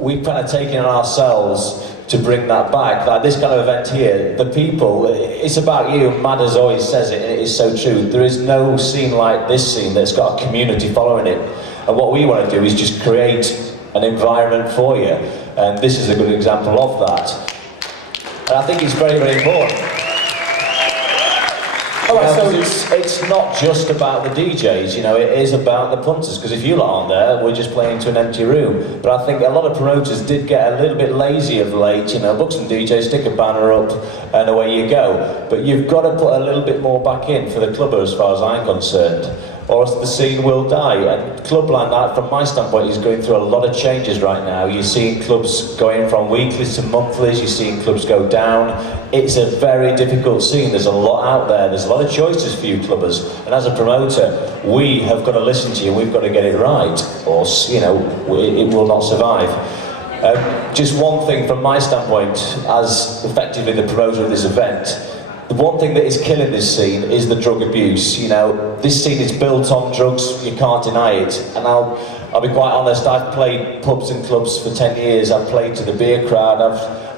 we've kind of taken it on ourselves to bring that back. Like this kind of event here, the people, it's about you. Madders always says it, and it is so true. There is no scene like this scene that's got a community following it. And what we want to do is just create an environment for you. And this is a good example of that. And I think it's very, very important. So it's not just about the DJs, you know, it is about the punters, because if you lot aren't there, we're just playing to an empty room. But I think a lot of promoters did get a little bit lazy of late, you know, book some DJs, stick a banner up, and away you go. But you've got to put a little bit more back in for the clubber, as far as I'm concerned, or else the scene will die. And Clubland, from my standpoint, is going through a lot of changes right now. You're seeing clubs going from weeklies to monthlies, you're seeing clubs go down. It's a very difficult scene. There's a lot out there. There's a lot of choices for you clubbers. And as a promoter, we have got to listen to you. We've got to get it right, or you know, it will not survive. Just one thing from my standpoint, as effectively the promoter of this event, the one thing that is killing this scene is the drug abuse. You know, this scene is built on drugs. You can't deny it. And I'll be quite honest. I've played pubs and clubs for 10 years. I've played to the beer crowd.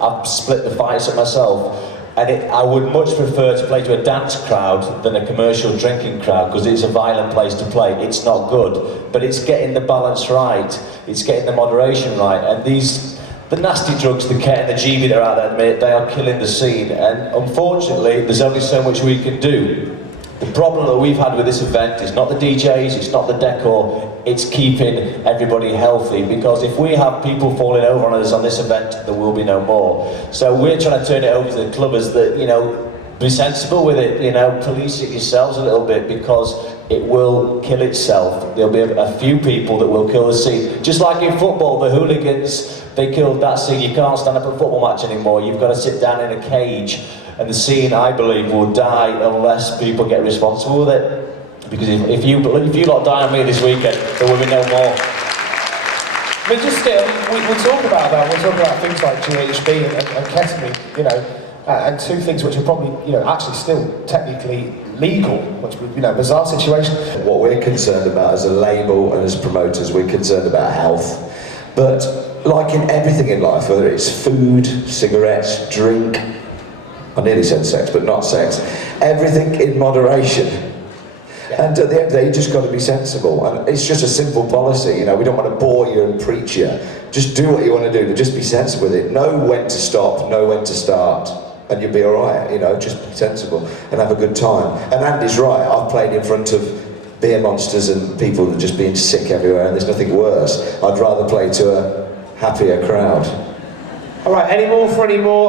I've split the fights up myself. And I would much prefer to play to a dance crowd than a commercial drinking crowd, because it's a violent place to play. It's not good, but it's getting the balance right. It's getting the moderation right. And the nasty drugs, the Ket and the GB that are out there at the minute, they are killing the scene. And unfortunately, there's only so much we can do. The problem that we've had with this event is not the DJs, it's not the decor, it's keeping everybody healthy. Because if we have people falling over on us on this event, there will be no more. So we're trying to turn it over to the clubbers that, you know, be sensible with it, you know, police it yourselves a little bit, because it will kill itself. There'll be a few people that will kill the scene. Just like in football, the hooligans, they killed that scene. You can't stand up at a football match anymore. You've got to sit down in a cage. And the scene, I believe, will die unless people get responsible with it. Because if you lot die on me this weekend, there will be no more. I mean, just we'll talk about that. We'll talk about things like GHB and ketamine, you know, and two things which are probably, you know, actually still technically legal, which would, you know, bizarre situation. What we're concerned about as a label and as promoters, we're concerned about health. But like in everything in life, whether it's food, cigarettes, drink, I nearly said sex, but not sex, everything in moderation. And at the end of the day, you just got to be sensible. And it's just a simple policy, you know, we don't want to bore you and preach you. Just do what you want to do, but just be sensible with it. Know when to stop, know when to start, and you'll be all right, you know, just be sensible and have a good time. And Andy's right, I've played in front of beer monsters and people just being sick everywhere, and there's nothing worse. I'd rather play to a happier crowd. All right, any more,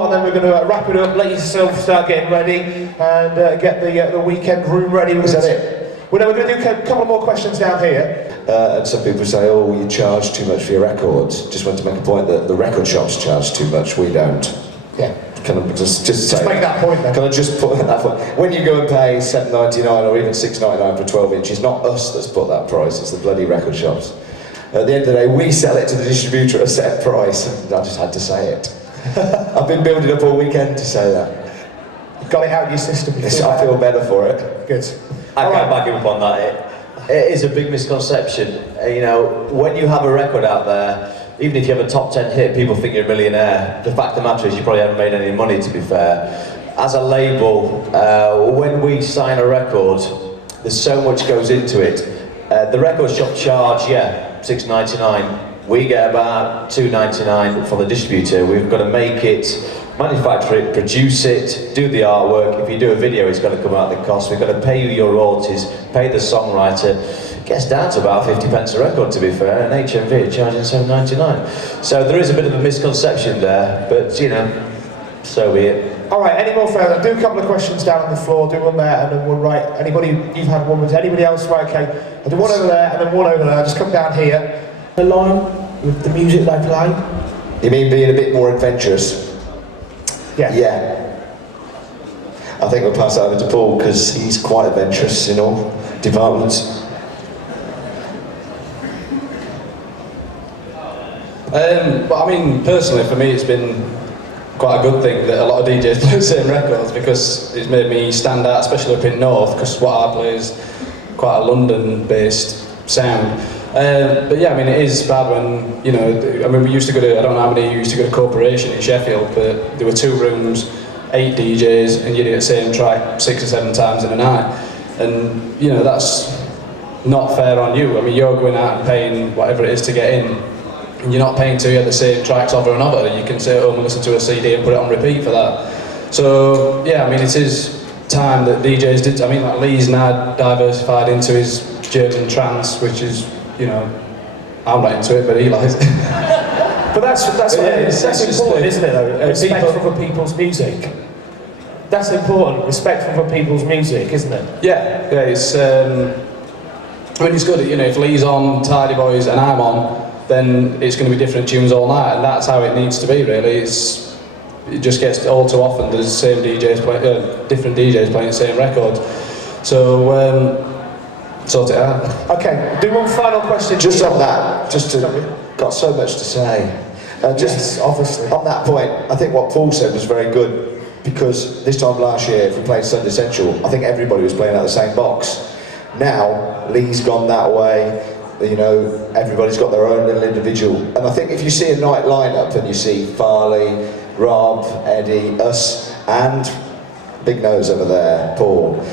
and then we're going to wrap it up, let yourself start getting ready, and get the weekend room ready. Is that it? Well, no, we're going to do a couple more questions down here. And some people say, oh, you charge too much for your records. Just want to make a point that the record shops charge too much, we don't. Yeah. Can I just say make that point then? Can I just put that point? When you go and pay $7.99 or even $6.99 for 12 inch, it's not us that's put that price, it's the bloody record shops. At the end of the day, we sell it to the distributor at a set price. I just had to say it. I've been building up all weekend to say that. You've got it out of your system. Yes, I feel better for it. Good. I can't back him up on that. It is a big misconception. You know, when you have a record out there, even if you have a top 10 hit, people think you're a millionaire. The fact of the matter is you probably haven't made any money, to be fair. As a label, when we sign a record, there's so much goes into it. The record shop charge, $6.99. We get about $2.99 from the distributor. We've got to make it, manufacture it, produce it, do the artwork. If you do a video, it's going to come out the cost. We've got to pay you your royalties, pay the songwriter. It gets down to about 50 pence a record, to be fair, and HMV are charging $7.99. So there is a bit of a misconception there, but you know, so be it. All right, any more further? Do a couple of questions down on the floor, do one there and then one right. Anybody, you've had one with anybody else? Right, okay. I'll do one over there and then one over there. Just come down here. The line with the music they play. You mean being a bit more adventurous? Yeah. Yeah. I think we'll pass that over to Paul because he's quite adventurous in all departments. But I mean, personally, for me, it's been quite a good thing that a lot of DJs play the same records because it's made me stand out, especially up in North, because what I play is quite a London-based sound. But yeah, I mean, it is bad when, you know, I mean, we used to go to, I don't know how many you used to go to Corporation in Sheffield, but there were 2 rooms, 8 DJs, and you did the same track 6 or 7 times in a night. And, you know, that's not fair on you. I mean, you're going out and paying whatever it is to get in, and you're not paying to hear the same tracks over and over. You can sit at home and listen to a CD and put it on repeat for that. So, yeah, I mean, it is time that DJs did, I mean, like Lee's now diversified into his German trance, which is, you know, I'm not into it, but he likes it. But that's important, isn't it, though? Respect people, for other people's music. That's important, respect for other people's music, isn't it? Yeah, it's, I mean, it's good, you know, if Lee's on Tidy Boys and I'm on, then it's going to be different tunes all night, and that's how it needs to be, really. It just gets all too often there's the same DJs different DJs playing the same record. So sort it out. Okay, do one final question. Just on that, got so much to say. Yes, obviously. On that point, I think what Paul said was very good, because this time last year, if we played Sunday Central, I think everybody was playing out the same box. Now, Lee's gone that way. You know, everybody's got their own little individual. And I think if you see a night lineup and you see Farley, Rob, Eddie, us, and Big Nose over there, Paul,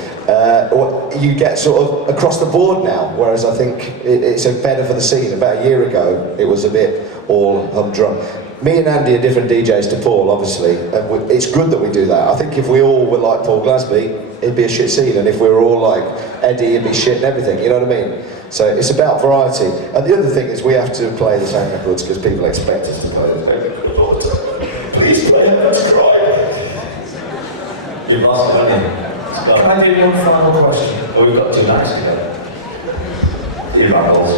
you get sort of across the board now, whereas I think it's better for the scene. About a year ago, it was a bit all humdrum. Me and Andy are different DJs to Paul, obviously, and it's good that we do that. I think if we all were like Paul Glazby, it'd be a shit scene, and if we were all like Eddie, it'd be shit and everything, you know what I mean? So it's about variety. And the other thing is we have to play the same records because people expect us to play the same records. Please play Let's Cry. You've lost it, haven't you? Can I do one final question? Oh, we've got 2 nights to go. You rambles.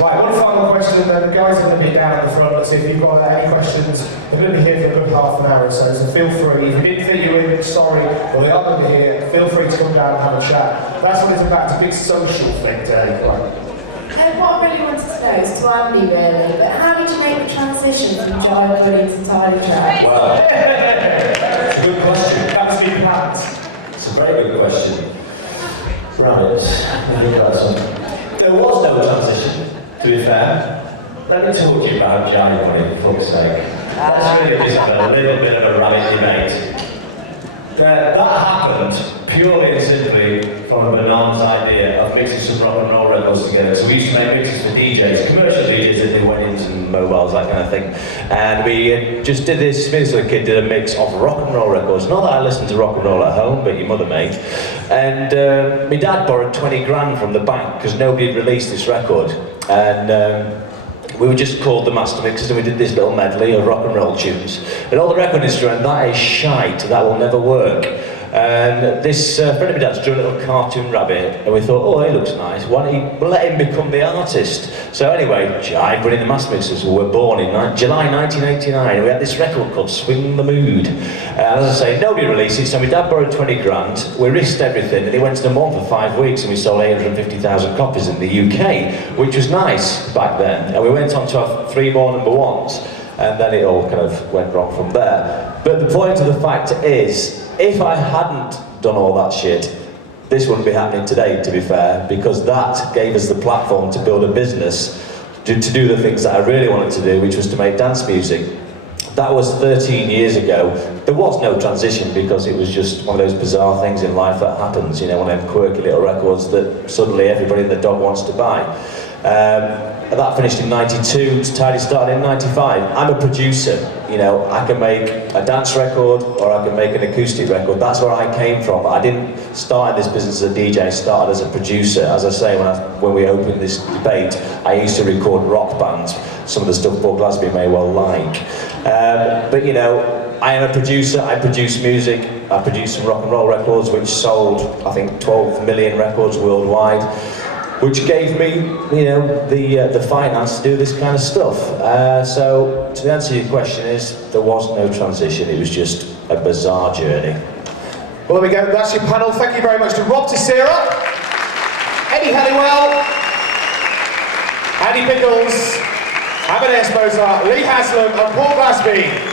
Right, one final question, and then the guys are going to be down at the front. Let's see if you've got any questions. They're going to be here for a good half an hour or so feel free. If you didn't fit you in, sorry, well, they are going to be here. Feel free to come down and have a chat. That's what it's about. It's a big social thing today. What I really wanted to know is to Andy, really, but how did you make the transition from Jive Buddy to Tidy Track? Well, it's a good question. That was your plans. It's a very good question. Rabbits. There was no transition, to be fair. Let me talk to you about Jive Buddy, for fuck's sake. That's really just a little bit of a rabbit debate. That happened purely and simply from a bananas idea of mixing some rock and roll records together. So we used to make mixes for DJs, commercial DJs, that they went into mobiles, that kind of thing. And we just did this, me as a kid did a mix of rock and roll records. Not that I listened to rock and roll at home, but your mother may. And my dad borrowed 20 grand from the bank because nobody had released this record. And we were just called the Master Mixers, and we did this little medley of rock and roll tunes. And all the record industry went, that is shite, that will never work. And this friend of my dad's drew a little cartoon rabbit, and we thought, oh, he looks nice, why don't we let him become the artist? So anyway, Jive, running the Master Mixers, were born in July 1989, and we had this record called Swing the Mood. As I say, nobody released it, so my dad borrowed 20 grand, we risked everything, and it went to number 1 for 5 weeks, and we sold 850,000 copies in the UK, which was nice back then. And we went on to have 3 more number 1s, and then it all kind of went wrong from there. But the point of the fact is, if I hadn't done all that shit, this wouldn't be happening today, to be fair, because that gave us the platform to build a business, to do the things that I really wanted to do, which was to make dance music. That was 13 years ago. There was no transition because it was just one of those bizarre things in life that happens, you know, one of them quirky little records that suddenly everybody and their dog wants to buy. That finished in 92, Tidy started in 95. I'm a producer, you know, I can make a dance record or I can make an acoustic record. That's where I came from. I didn't start in this business as a DJ, I started as a producer. As I say, when we opened this debate, I used to record rock bands, some of the stuff Paul Glazby may well like. But you know, I am a producer, I produce music, I produced some rock and roll records which sold, I think, 12 million records worldwide, which gave me, you know, the finance to do this kind of stuff. So, to answer your question is, there was no transition, it was just a bizarre journey. Well, there we go, that's your panel. Thank you very much to Rob Tissera, Eddie Halliwell, Andy Pickles, Amadeus Mozart, Lee Haslam and Paul Glazby.